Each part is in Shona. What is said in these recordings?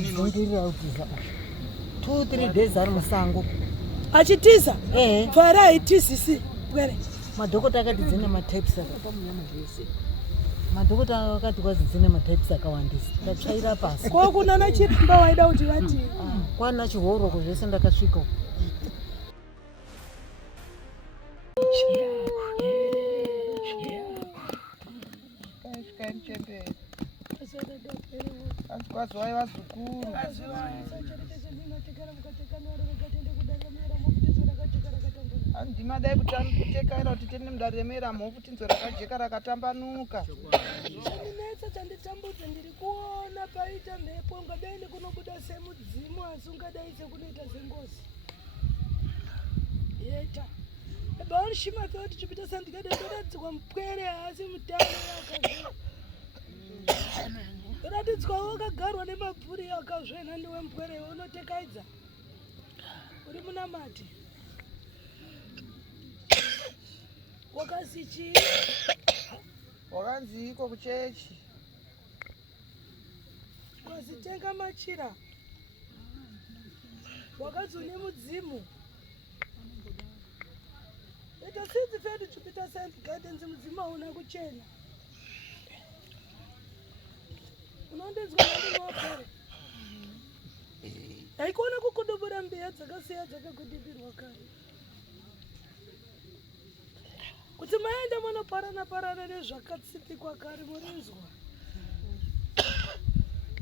kudzingirira kutiza 2-3 days ari musango achitiza fara aitisisi bwere madhokota akati dzine matypes madhokota akati kwazi dzine matypes akawandisa ndatsvaira pasi kwakuna nachiramba waida kuti vati kwana chihoroko zvese ndakasvika Kwazwai vazukuru handimadai kutekaira kuti tine mudaremera mhofu tinzwe rakajeka rakatambanuka chandinetsa chanditambudza ndiri kuona paita mhepo ungadai nekunobuda semudzimu asi ungadai sekunoita sengozi yeta baonishimaka kuti chipita sandikadadoradzikwa mupwere asi mutano yakazvina ratidzwa wakagarwa nemabvuri akazvena niwe mupwere unotekaidza uri munamati wakazi chii wakanzi iko kuchechi kwazi tenga machira wakazi une mudzimu ita sinzi fedu Jupiter Science Gardens mudzimu hauna kuchena unondinzwa nandinopere haikuona kukudubura mbiya dzakasiya dzakakudibirwa kare kuti maenda munoparana nezvakatsipikwa kare murinzwa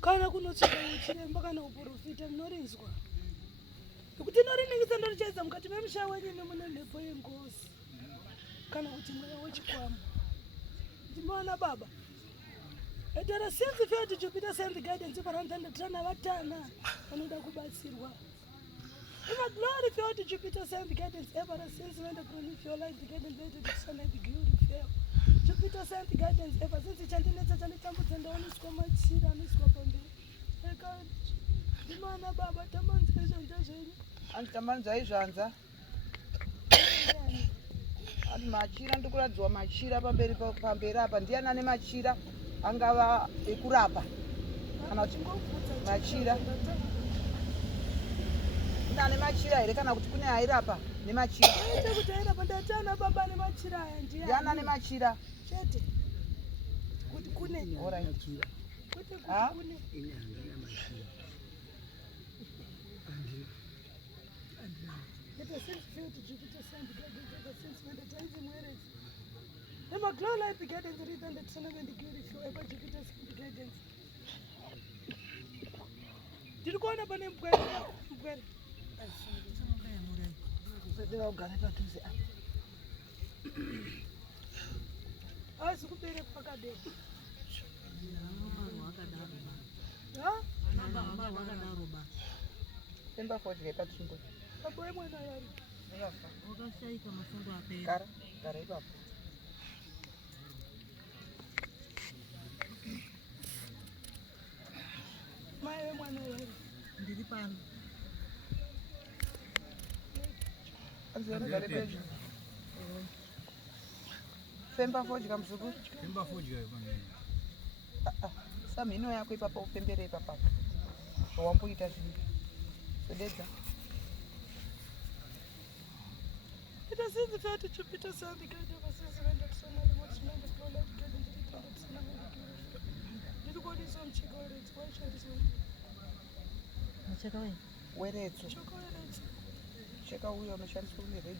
kana kunotsvika uchiremba kana uprofita munorinzwa nekuti inoriningisa ndorichaisa mukati memusha wenyu nemune mhepo yengozi kana kuti mweya wechikwama ndimoona baba etera sinzi feti Jupiter Science Gardens parandandatirana vatana vanoda kubatsirwa Ima glory felt Jupiter Science Gardens ever since when the prolific life began to let the sunlight beautiful. Jupiter Science Gardens ever since chandinetsa chanitambudza ndaoniswa machira aniswa pamberi. Eka ndimana baba tamanzwa izvanja zvenyu. anditamanzwa izvanza ati machira ndikuradzwa machira pamberi apa ndiani ane machira angava ekurapa kana kuti machira ane machira here kana kuti kune airapa nemachira ite kuti airapa ndatana baba nemachira aya ndiani ane machira chete kuti kune kuti kune Nema glow light begetting the reason that son of the beautiful ever Jupiter Gardens. Did you go on up an employer? I was going to Pagade. Semba for the patching. A boy when I am. Femba fodya mzuku. Femba fodya samhino yako ipapa upembere ipapa. Wamboita zvini. Sodedza. It has in the fact that Jupiter Science Gardens ever since when that son of what's meant to grow like getting the return that son of the did you go this on chocolate? Why should this one? Chocolate. Weretso. Chocolate. Cheka uyo anoshandiswa kune red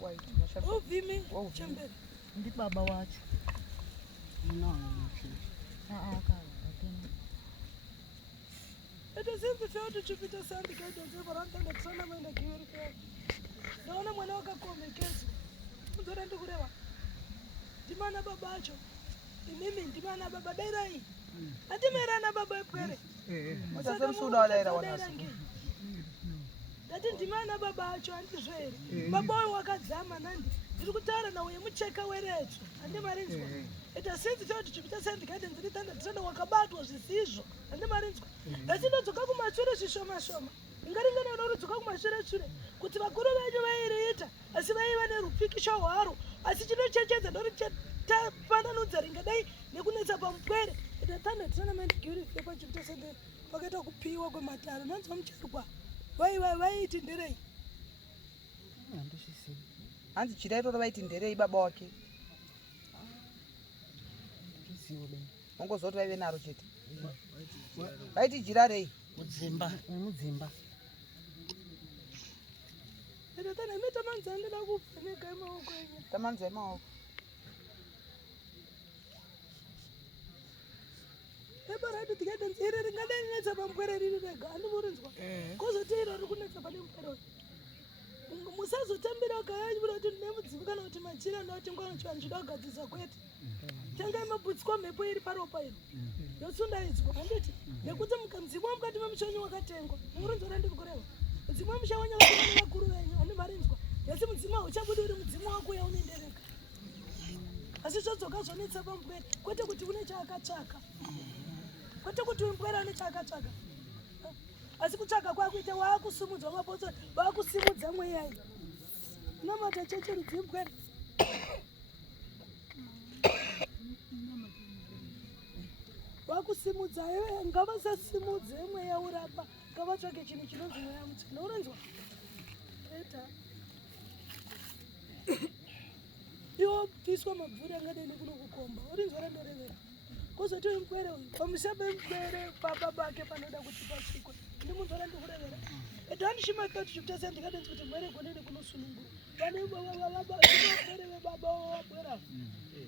white. Oh, Vimy. Oh, Chamber. Ndi baba wacho. No. It has in the fact that Jupiter Science Gardens ever until that son of the beautiful. Naona mwana wakakomekeza muzora ndikureva ndimana baba acho imimi ndimana baba dairai atimerana baba epwere musasemsuda wadaira wanaso ndati ndimana baba acho andizvo here baba uyu wakadzama nandi ndiri kutaura nawe mucheka werecho handimarinzwa ita sinzi foti Jupiter Science Gardens nditanda wakabatwa zvisizvo handimarinzwa asi ndodzoka kumashure zvishoma ingaringana unorodzoka kumashure kuti vakuru venyu vairiita asi vaiva nerupikisho hwaro asi chinochechedza ndoritapananudza ringadai nekunetsa pamupwere ita tanda tournament guri fepa chipta sende pakaita kupiwa kwemataro nanzwa mucharwa vaiti nderei handizvizivi hanzi chira iroro vaiti nderei baba wake zvizivo dai ongozoti vaive naro chete vaiti jira rei mudzimba ita tanda ime tamanzi andida kuvheneka imaoko enyu tamanzwa imaoko ebarati tikaita nziri ringadai rinetsa pamupwere riri rega handimurinzwa kozoti iro riri kunetsa pane mupwere uyu musazotambira ukayaibura kuti ndine mudzimu kana kuti machira ndauti ngwana chivanhu chida kugadzisa kwete tangai maputswa mhepo iri paropa iro yosundaidzwa handiti nekuti mudzimu wamukati memushanyu wakatengwa murinzwa randiri kureva mudzimu wemusha wenyu wakatengwa nevakuru venyu handimbarinzwa yasi mudzimu hauchabudi uri mudzimu wako yaunendereka asi zvadzoka zvonetsa pamupwere kwete kuti une chaakatsvaka kwete kuti umpwere ane chaakatsvaka asi kutsvaka kwakuita waakusimudzwa mabotso vaakusimudza mweyai namata checherudzi mpwere vakusimudza iwe ngavasasimudze mweya urapa ngavatsvake chinhu chinonzi mweya mutsvina urinzwa eta iwo piswa mabvuri angadai nekunokukomba urinzwa randorevera kozoti mupwere uyu pamusebe mupwere baba bake panoda kuti pasvikwe ndimunzwa randikurevera eto handishimaka tichiputasa ndikadenzi kuti mwere gonene kunosunungura vanepwere vebaba wabwera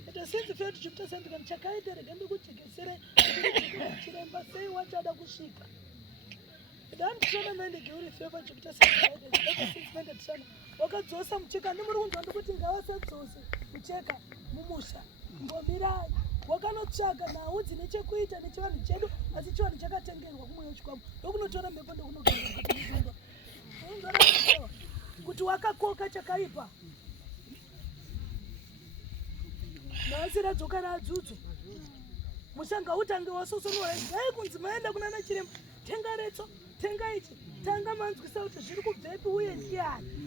eto sinzi fe tichiputasa ndikati chakaita rega ndikujegesere chiremba sei wachada kusvika eto handisona mende geuri fefa chiputasa ndikaita tisana wakadzosa mucheka ndimuri kunzwa ndikuti ngavasadzose mucheka mumusha mbomirai wakanotsvaga nhau dzine chekuita nechivanhu chedu asi chivanhu chakatengerwa kumweya chikwamo ndokunotora mhepo ndokunogaaaa kuti wakakoka chakaipa nhasi radzoka radzudzwa mushanga utange wasosonora dai kunzi maenda kunana chiremba tenga retso tenga ichi tanga manzwisa kuti zviri kubvepi uye ndiani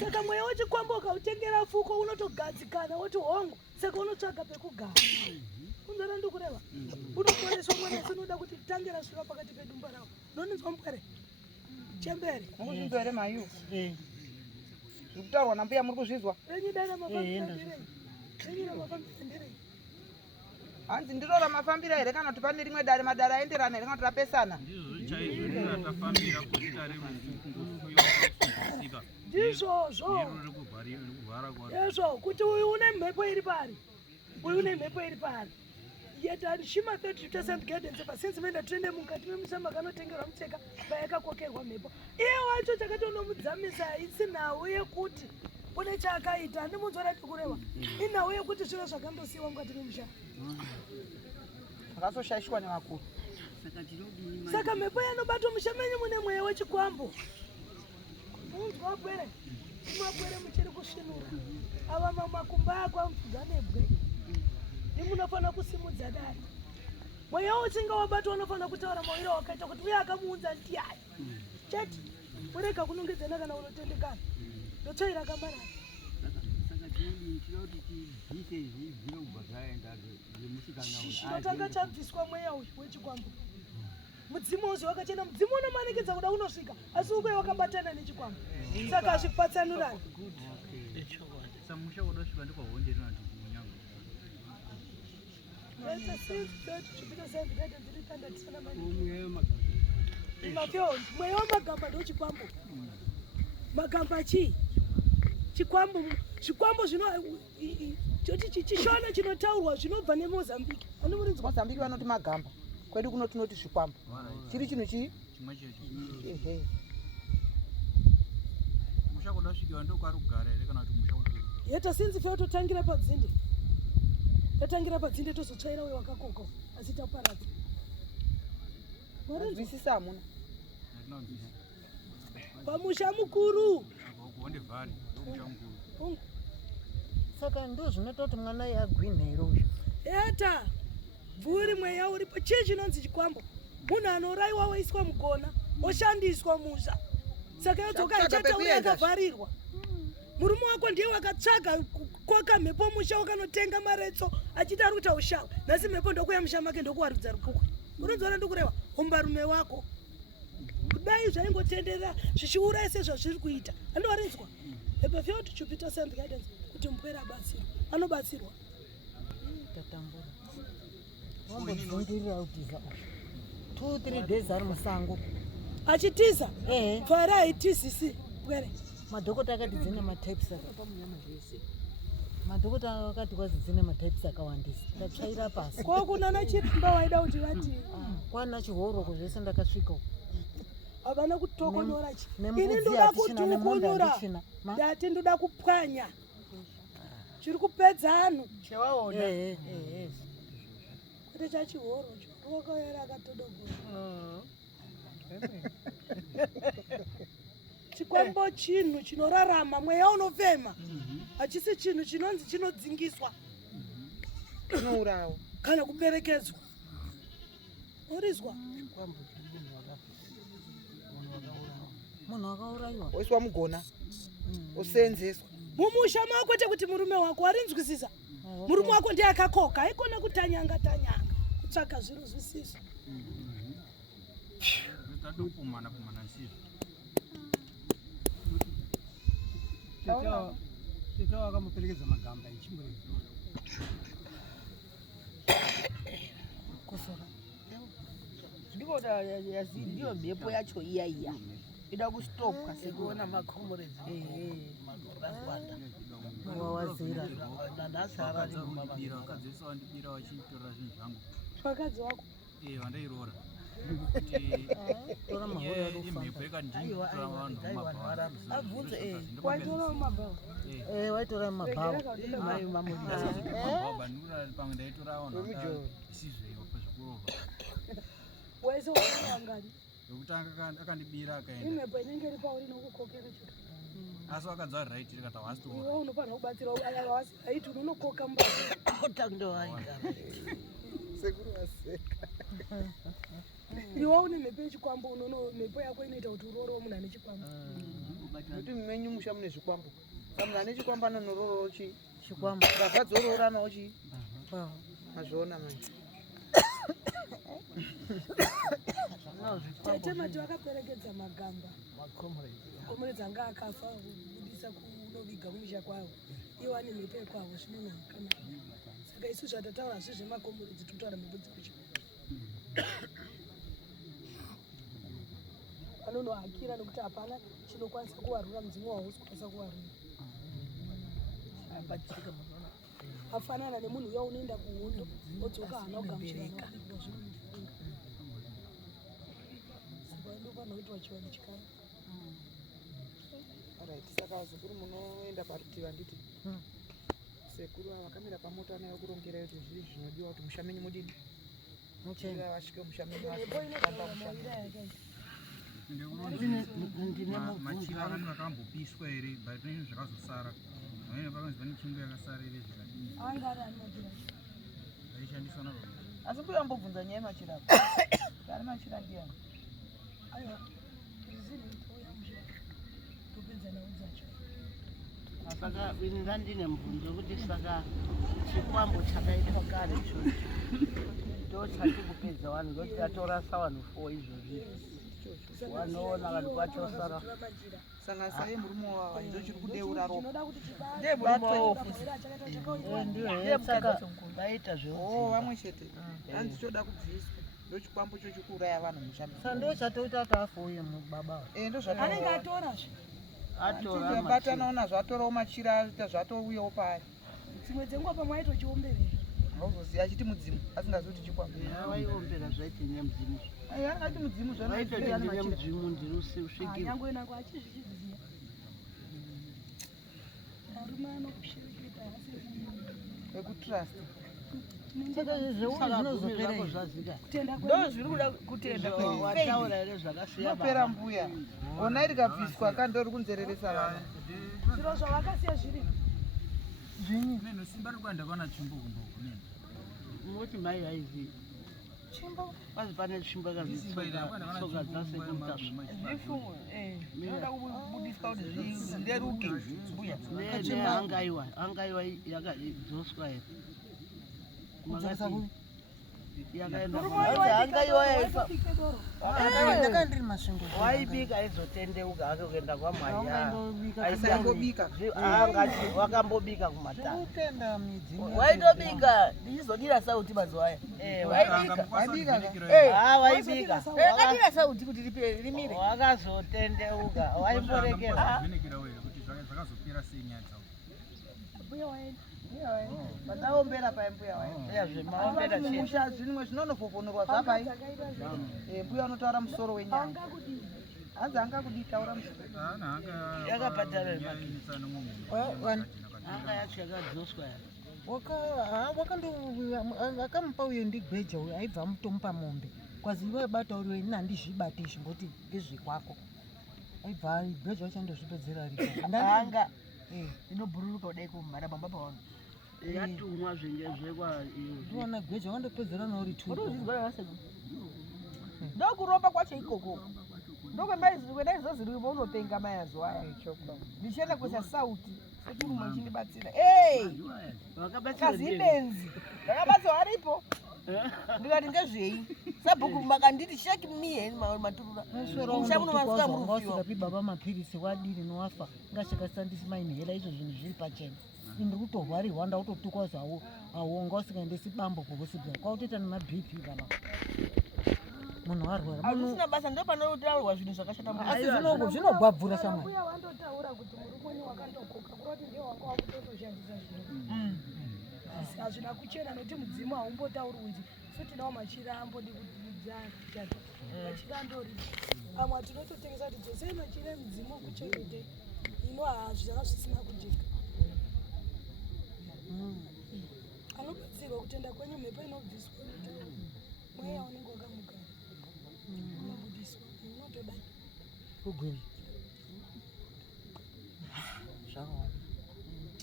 saka mweya wechikwambo ukautengera fuko unotogadzikana woti hongu saka unotsvaga pekugara kunzvara ndikureva unoporeswa mwana sinoda kuti tangira sviva pakati pedumba ravo nonenzwa mupwere chemberi mukuzvinzwa here mayu zviri kutaurwa nambuya muri kuzvizwa renyidana mafambirandirei renyida mafambirandirei hanzi ndirora mafambira here kana kuti pane rimwe dare madare aenderana here kana kuti rapesana ndizvozvo ezvo kuti uyu une mhepo iri pari uyu une mhepo iri pari yet handishima 30% guidance pasinzi menda tiende mukati memusamba kanotengerwa mucheka payakakokerwa mhepo iye wacho chakati unomudzamisa haisi nhau yekuti une chaakaita handimunzwa kureva inhau yekuti zviro zvakandosiyiwa mukati memushamba akasoshayishwa nevakuru saka mhepo yanobata mushamenyu mune mweya wechikwambo unzwa pwere mapwere muchiri kusvinura ava mamakumba ako amupfudza nebwe ndimunofanira kusimudza dai mweya uchinga wabatwa unofanira kutaura mawiro wakaita kuti uye akamuunza ndiani cheti urega kunongedzana kana unotendekana ndotsvaira kamarara chinotanga chabviswa mweya uyu wechikwambo mudzimu uzi wakachena mudzimu unomanikidza kuda unosvika asi ukuye wakabatana nechikwambo saka hazvipatsanurani mweya wamagamba ndochikwambo magamba chii chikwambo zvikwambo zvino chishona chinotaurwa zvinobva nemozambiki andimurinzwa mozambiki vanoti magamba kwedu kuno tinoti zvikwambo chiri chinhu chii ehe musha kuda kusvikiwa ndokwari here kana kuti musha ukuru yeta sinzi fe totangira padzinde tatangira padzinde tozotsvaira uye wakakoka asi taparadza zvisisa hamuna pamusha mukuru ndevhari ndomusha mukuru saka ndo zvinoita kuti mwana yagwinhero uyu eta bvuri mweya uripo chii chinonzi chikwambo munhu anourayiwa waiswa mugona oshandiswa musha saka yodzoka ichata uye akavharirwa murume wako ndiye wakatsvaga koka mhepo musha wakanotenga maretso achiti ari kuita ushawi. Nhasi mhepo ndokuya musha make ndokuwaridza rukukwe. Unodziona ndokureva umbarume wako. Kudai zvaingotenderera zvichiuraya sezvazviri kuita. Andowarinzwa. If you to Jupiter send guidance kuti mpwera batsirwa. Anobatsirwa. Tatambura. Wambozungirira utiza. 2-3 days ari musango. Achitiza? Fara haitizisi. Pwere. Madhokota akati dzine matypes akapamunyama zvese. Madhokota akati kwazi dzine matypes akawandisa. Ndatsvaira pasi. Kwa kuna nachiramba waida kuti vati. Kwana chihoro zvese ndakasvika. Havana kutokonyora chi. Ini ndoda kutokonyora. Ndati ndoda kupwanya. Chiri kupedza anhu. Chewaona. Kuti chachihoro cho. Wakaera akatodogora. Chikwambo chinhu chinorarama mweya unofema. Hachisi chinhu chinonzi chinodzingiswa. Chinourawa. Kana kuberekedzwa. Urizwa? Munhu akaurayiwa. Oiswa mugona. Osenzeswa. Mumusha mako kuti murume wako arinzwisisa. Murume wako ndiye akakoka. Haikona kutanyanga. Kutsvaka zviro zvisiso. Kumana sizvo. Tito akamuperekedza magamba echimureza. Kusora. Ndikoda ndiyo mhepo yacho iya. Ida kustopwa Sekuona makomorezi. Magorangwanda. Wawazira. Ndasara ari mumama. Vakadzesa wandibira vachitora zvinhu zvangu. Vakadzi wako. Vandairora. Tora mahoro ari kufamba. Imhepo yakanditora vanhu mumabhawa. Abvunze Waitora mumabhawa. Waitora mumabhawa. Bandura pamwe ndaitora vanhu isizvo pazvikurova. Wese wakangani. Yokutanga akandibira akaenda. Imhepo inenge iri pauri nokukokera chito. Asi wakadza right rikata wasitora. Iwe unofanira kubatsira wasi haiti unokoka mbavha. Otando waida. sekuru aseka. Iwe une mhepo yechikwambo mhepo yako inoita kuti urorowo munhu ane chikwambo. Kuti mmenyu musha mune zvikwambo. Munhu ane chikwambo anonororowo chi? Chikwambo. Vakadzororanawo chi? Mazviona manje. Tatemati vakaperekedza magamba. Makomorezi anga akafa kubudisa kunoviga kumisha kwavo. Iwo ane mhepo yekwavo zvinonakana. Saka isu zvatataura zvezvemakomorezi totaura mhepo dzekuchi. Vanonohakira nekuti hapana chinokwanisa kuvarura mudzimu wavo usikwanisa kuvarura. Afanana nemunhu uya unoenda kuhondo odzoka hana kugamuchirana. Ndofanira kuti wachiwana chikara. Saka sekuru munoenda parutivi handiti. Sekuru vakamira pamota nayo kurongera kuti zviri zvinodiwa kuti musha menyu mudini. Muchenda vasvike musha menyu vakamba musha. Machira vanhu vakambopiswa here but nezvinhu zvakazosara. Vamweni vakanzi vane chingwa yakasara here zvakadini. Anga ari machira. Aishandiswa navo. Asi mbuya ambobvunza nyaya yemachira. Ari machira ndiani? Aiwa. Rizini uya musha. Topedza nawo dzacho. Saka ndandine mubvunzo kuti saka chikwambo chakaitwa kare ichocho ndochati kupedza vanhu ndokuti atorasa vanhu 4 izvozvi wanoona vanhu kwatosara Sanga sai murume wawa ndochiri kudeura ropa. Ndinoda kuti chibaa. Ndiye murume wawo. ndiyo saka vaita Oh, vamwe chete. Hanzi choda kubviswa. Ndochikwambo chochikuuraya vanhu musha. Saka ndochatoita tafuye mubaba. Ndozvati. Anenge atorazve. atora Batana nazvo atorawo machira zvatouyawo pari. Dzimwe dzenguva pamwe aitochiomberera. Hauzoziva achiti mudzimu asingazivi kuti chikwambo. vaiombera zvaiti nemudzimu Angati mudzimu vaitoti ndine mudzimu ndiri usvikira Nyangwe nako achizviziva. Arume anokushereketa hasi. ekutrust. Saka zveuri zvinozoperei. zvazika Kutenda Ndo zviri kuda kutenda wataura here zvakasiyana nopera mbuya. Ona rikabviswa kandori kunzereresa vanhu. zviro zvavakasiya zviri. Neno simba rekuenda pana chimbo kumbokunene. moti mai haizivi Chimbo. kwazi pane chimbo kazisoka dzasekutasva Zvifungo, zvinoda kubudiswa kuti zvinderuke mbuya. neangaiwa yakadzoswa here ndakandiri masvingo waibika aizotendeuka hake ukaenda kwamwaya Aisambobika. wakambobika kumatanga kutenda midziyo waitobika ndichizodira sauti mazuva aya waibika akadira sauti kuti rimire wakazotendeuka waimborekera zvakazopera sei nyaya dzavo Padaombera paimbuya wae. zvemaombera Musha zvinwe zvinonofofonorwa zvapai. Mbuya unotaura musoro wenyaya. Hanzi anga kuditaura musoro. anga yacho yakadzoswa akamupa uyo ndigweja uyo aibva mutomupa mombe kwazi iwe bata uri nandizvibate izvi ngoti ngezvekwako aibva gweja wacho ndozvipedzera anga inobhururuka kudai kumhara bamba paona yatumwa zvengezvekwa ndiona gweja wandopedzera nauri ndokuromba kwacho ikoko ndokwendaizoziririmo unopenga mayazo aya ndichienda kuisa sauti sechirume chindibatsira kazi ibenzi ndakabatsa waripo ndikati ngezvei sabhuku makanditi sheki mihe maturura mushamunomasikamurufiwa baba mapirisi wadiri nowafa ngachakasandisi mainhela izvo zvinhu zviri pachena indi kutorwarirwa ndautotukwa zvawo awonga usikaendesi bambo kuhosipitari kwautoita nemabhipi kana munhu arwara azvisina basa ndo panotaurwa zvinhu zvakashata asi zvinogwabvura shamwari uya wandotaura kuti murumweni wakandokoka kuroti ndiye wanga wakutotoshandisa zvinhu hazvina kuchena nekuti mudzimu haumbotauri unzi so tinawo machira ambodi kudzachati machira andori amwe tinototengesa kuti dzosei machira mudzimu wekuchengete ino zvanga zvisina kujeka anobatsirwa kutenda kwenyu mhepo inobviswa mweya unenge wakamugara unobudiswa unotodai kugwini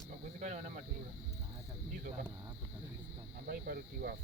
maguzikana wana maturura ndizvo ambai parutiwa